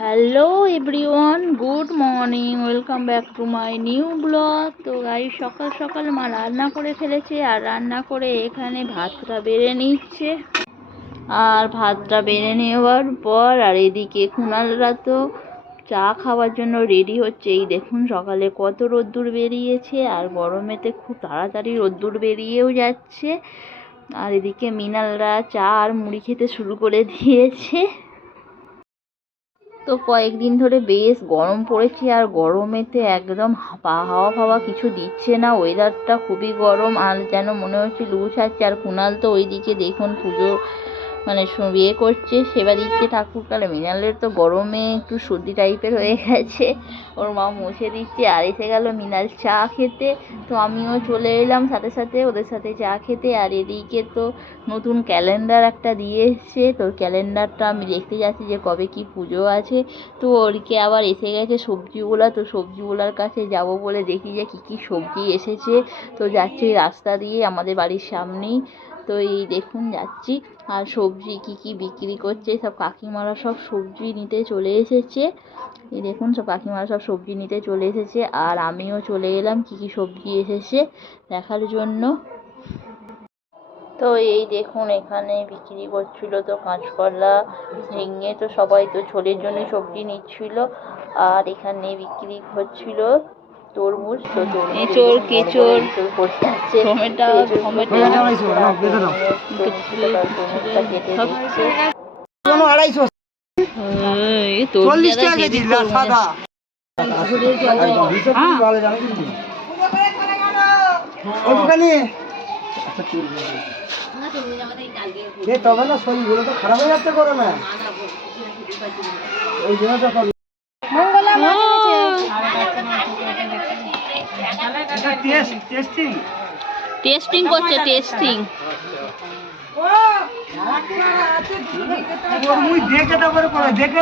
Hello everyone good morning welcome back to my new blog তো গাড়ি সকাল সকাল মা রান্না করে ফেলেছে আর রান্না করে এখানে ভাতটা বেড়ে নিচ্ছে। আর ভাতটা বেড়ে নেওয়ার পর আর এদিকে কুণালরা তো চা খাওয়ার জন্য রেডি হচ্ছে। এই দেখুন, সকালে কত রোদ্দুর বেরিয়েছে আর গরমেতে খুব তাড়াতাড়ি রোদ্দুর বেরিয়েও যাচ্ছে। আর এদিকে মিনালরা চা আর মুড়ি খেতে শুরু করে দিয়েছে। তো কয়েকদিন ধরে বেশ গরম পড়েছে আর গরমেতে একদম হাওয়া ফাওয়া কিছু দিচ্ছে না। ওয়েদারটা খুবই গরম, আর যেন মনে হচ্ছে লু ছাড়ছে আর কুণাল তো ওইদিকে দেখুন পুজো মানে ইয়ে করছে, সেবা দিচ্ছে ঠাকুরকালে। মিনালের তো গরমে একটু সর্দি টাইপের হয়ে গেছে। ওর মা মুছে দিচ্ছে, আর এসে গেল মিনাল চা খেতে। তো আমিও চলে এলাম সাথে সাথে, ওদের সাথে চা খেতে। আর এদিকে তো নতুন ক্যালেন্ডার একটা দিয়ে এসছে। তো ক্যালেন্ডারটা আমি দেখতে যাচ্ছি যে কবে কি পুজো আছে। তো ওদিকে আবার এসে গেছে সবজিগুলা তো সবজিগুলার কাছে যাব বলে দেখি যে কী কী সবজি এসেছে। তো যাচ্ছি রাস্তা দিয়ে আমাদের বাড়ির সামনেই। তো এই দেখুন যাচ্ছি, আর সবজি কি কি বিক্রি করছে, সব কাকিমারা সব সবজি নিতে চলে এসেছে। এই দেখুন, সব কাকিমারা সব সবজি নিতে চলে এসেছে, আর আমিও চলে এলাম, কি কি সবজি এসেছে দেখার জন্য। তো এই দেখুন, এখানে বিক্রি করছিল তো কাঁচকলা, ঝিঙে, তো সবাই তো ছোলের জন্য সবজি নিচ্ছিল, আর এখানে বিক্রি হচ্ছিল তরমুজ তো এঁচোড়, কেঁচোড়, টমেটো, টমেটো। আড়াইশো চল্লিশ টাকা কেজি। সাদা হ্যাঁ। ওইখানে এ তবে না শরীরগুলো তো খারাপ হয়ে যাচ্ছে করো না ওই জন্য তো করি। এটা টেস্ট করছে টেস্টিং দেখে তারপরে দেখে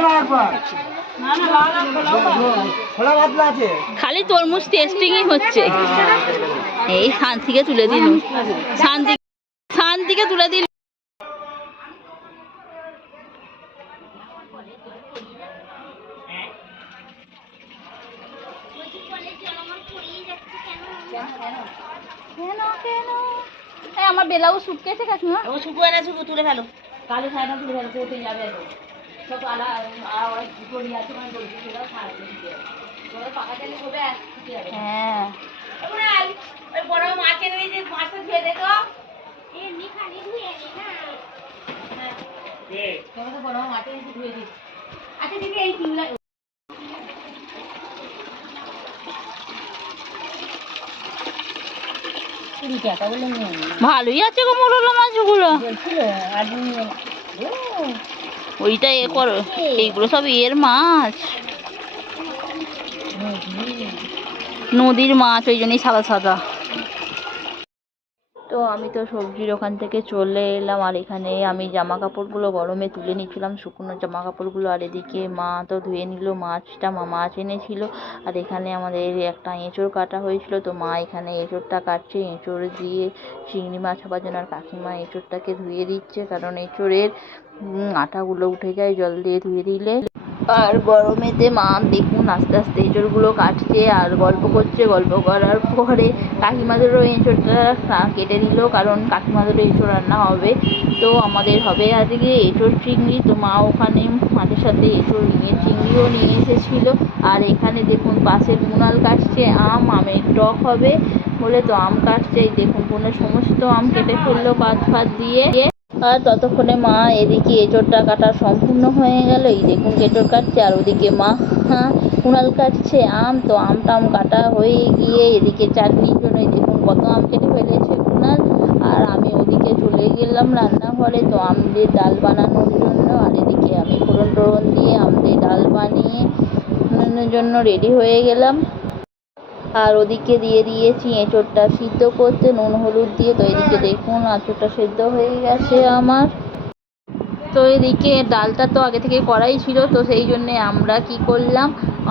খালি তরমুজ টেস্টিংই হচ্ছে। এই শান্তিকে তুলে দিল। শান্তি শান্তিকে তুলে দিল। কেন? কেন এই আমার বেলাও শুকিয়েছে কাকিমা। ও শুকুয়ে না শুকু তুলে ফেলো। কালো শাড়িটা তুলে ফেলতে হতে যাবে। সব আলা আর দুটো আছে মানে দিয়ে দাও সারা দিতে তোরা পাকা তেলে এক ছুটি যাবে। হ্যাঁ। ওই বড় মাছ এনে দিয়েছে মাছটা ধুয়ে দে তো। তোরা তো বড় মাঠে এসে ধুয়ে দিস আচ্ছা দিদি এই তিনটা কুড়ি টাকা বলে নিয়ে ভালোই আছে গো মোরলা মাছগুলো। ওইটা এ করো এইগুলো সব এর মাছ। নদীর মাছ ওই জন্যই সাদা সাদা। আমি তো সবজির ওখান থেকে চলে এলাম, আর এখানে আমি জামা কাপড়গুলো গরমে তুলে নিচ্ছিলাম, শুকনো জামা কাপড়গুলো আর এদিকে মা তো ধুয়ে নিল, মাছটা মা মাছ এনেছিল। আর এখানে আমাদের একটা এঁচোড় কাটা হয়েছিল, তো মা এখানে এঁচোড়টা কাটছে। এঁচোড় দিয়ে চিংড়ি মাছ হবার জন্য আর কাকিমা এঁচোড়টাকে ধুয়ে দিচ্ছে, কারণ এঁচোড়ের আটাগুলো উঠে যায় জল দিয়ে ধুয়ে দিলে। আর গরমেতে মা, দেখুন আস্তে আস্তে এঁচড়গুলো কাটছে আর গল্প করছে, গল্প করার পরে কাকিমাদেরও এঁচড়টা কেটে দিল কারণ কাকিমাদেরও এঁচড় রান্না হবে। তো আমাদের হবে আজকে এঁচড় চিংড়ি। তো মা ওখানে মাঝে সাথে এঁচড় নিয়ে, চিংড়িও নিয়ে এসেছিল। আর এখানে দেখুন পাশে কুনাল কাটছে আম, আমের টক হবে বলে তো আম কাটছে দেখুন কোনো সমস্ত আম কেটে ফেলল পাত ফাত দিয়ে। আর ততক্ষণে মা এদিকে এঁচোড়টা কাটা সম্পূর্ণ হয়ে গেল। এই দেখুন এঁচোড় কাটছে, আর ওদিকে মা কুনাল কাটছে, আম, তো আম টাম কাটা হয়ে গিয়ে এদিকে চাটনির জন্য দেখুন কত আম কেটে ফেলেছে কুনাল আর আমি ওদিকে চলে গেলাম রান্নাঘরে, তো আম দিয়ে ডাল বানানোর জন্য। আর এদিকে আমি ফোড়ন টোড়ন দিয়ে আম দিয়ে ডাল বানিয়ে জন্য রেডি হয়ে গেলাম। আর ওদিকে দিয়ে দিয়েছি এঁচোড়টা সিদ্ধ করতে, নুন, হলুদ দিয়ে তো এদিকে দেখুন এঁচোড়টা সেদ্ধ হয়ে গেছে আমার। তো এদিকে ডালটা তো আগে থেকে করাই ছিল, তো সেই জন্যে আমরা কি করলাম,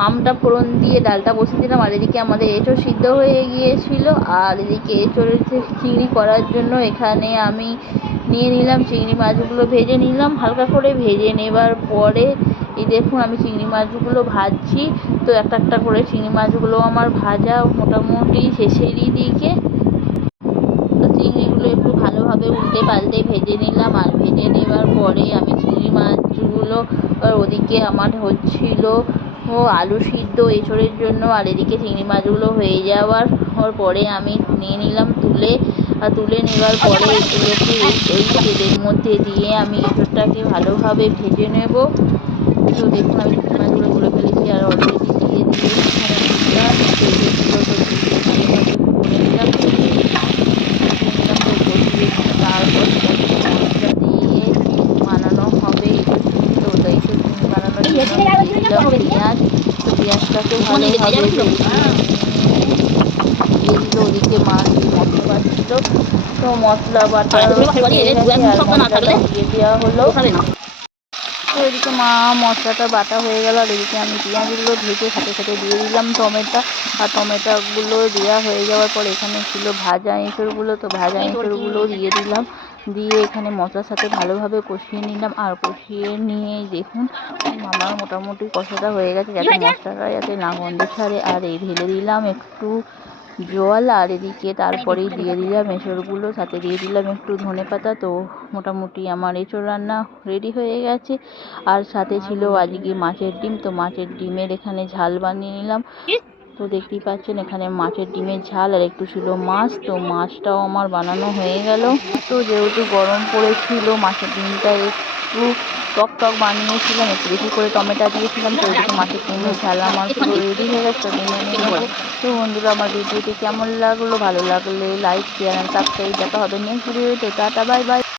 আমটা ফোড়ন দিয়ে ডালটা বসিয়ে দিলাম, আর এদিকে আমাদের এঁচোড় সিদ্ধ হয়ে গিয়েছিল। আর এদিকে এঁচোড়ের চিংড়ি করার জন্য এখানে আমি নিয়ে নিলাম, চিংড়ি মাছগুলো ভেজে নিলাম, হালকা করে ভেজে নেবার পরে এই দেখুন আমি চিংড়ি মাছগুলো ভাজছি। তো একটা একটা করে চিংড়ি মাছগুলো আমার ভাজা মোটামুটি শেষেরই দিকে। তো চিংড়িগুলো একটু ভালোভাবে উল্টে পাল্টে ভেজে নিলাম আর ভেজে নেবার পরে আমি চিংড়ি মাছগুলো ওদিকে আমার হচ্ছিল ও আলু সিদ্ধ এঁচড়ের জন্য আর এদিকে চিংড়ি মাছগুলো হয়ে যাওয়ার পরে আমি নিয়ে নিলাম তুলে। আর তুলে নেওয়ার পরে এগুলোকে এই তেলের মধ্যে দিয়ে আমি এঁচড়টাকে ভালোভাবে ভেজে নেব। তো দেখুন আমি তুলে ফেলেছি আর অলরেডি দিয়ে দিয়ে তারপর বানানো হবে তো বানানোর জন্য পেঁয়াজ তো পেঁয়াজটাকে ভালোভাবে ওদিকে মাছ মশলা বাটছিল তো মশলা বাটা দিয়ে দেওয়া হলো। তো এদিকে মা মশলাটা বাটা হয়ে গেল, আর এদিকে আমি পেঁয়াজগুলো ভেজে সাথে সাথে দিয়ে দিলাম, টমেটো, আর টমেটোগুলো দেওয়া হয়ে যাওয়ার পর এখানে ছিল ভাজা এঁচড়গুলো, তো ভাজা এঁচড়গুলো দিয়ে দিলাম, দিয়ে এখানে মশলার সাথে ভালোভাবে কষিয়ে নিলাম, আর কষিয়ে নিয়ে দেখুন, আমার মোটামুটি কষাটা হয়ে গেছে, যাতে মশলাটা যাতে না গন্ধ ছাড়ে, আর এই ঢেলে দিলাম একটু জল আর এদিকে তারপরেই দিয়ে দিলাম এঁচড়গুলো, সাথে দিয়ে দিলাম একটু ধনে পাতা। তো মোটামুটি আমার এঁচড় রান্না রেডি হয়ে গেছে। আর সাথে ছিল আজকে মাছের ডিম, তো মাছের ডিমের এখানে ঝাল বানিয়ে নিলাম। তো দেখতেই পাচ্ছেন এখানে মাছের ডিমের ঝাল আর একটু ছিল মাছ, তো মাছটাও আমার বানানো হয়ে গেল। তো যেহেতু গরম পড়েছিল, মাছের ডিমটা একটু টক টক বানিয়েছিলাম একটু বেশি করে টমেটো দিয়েছিলাম তো ওইদিকে মাছের ডিমের ঝাল আমার পুরো রেডি হয়ে গেছে তো বন্ধুরা আমার ভিডিওটি কেমন লাগল? ভালো লাগলে লাইক শেয়ার অ্যান্ড সাবস্ক্রাইব দেখা হবে নেক্সট ভিডিওতে টাটা বাই বাই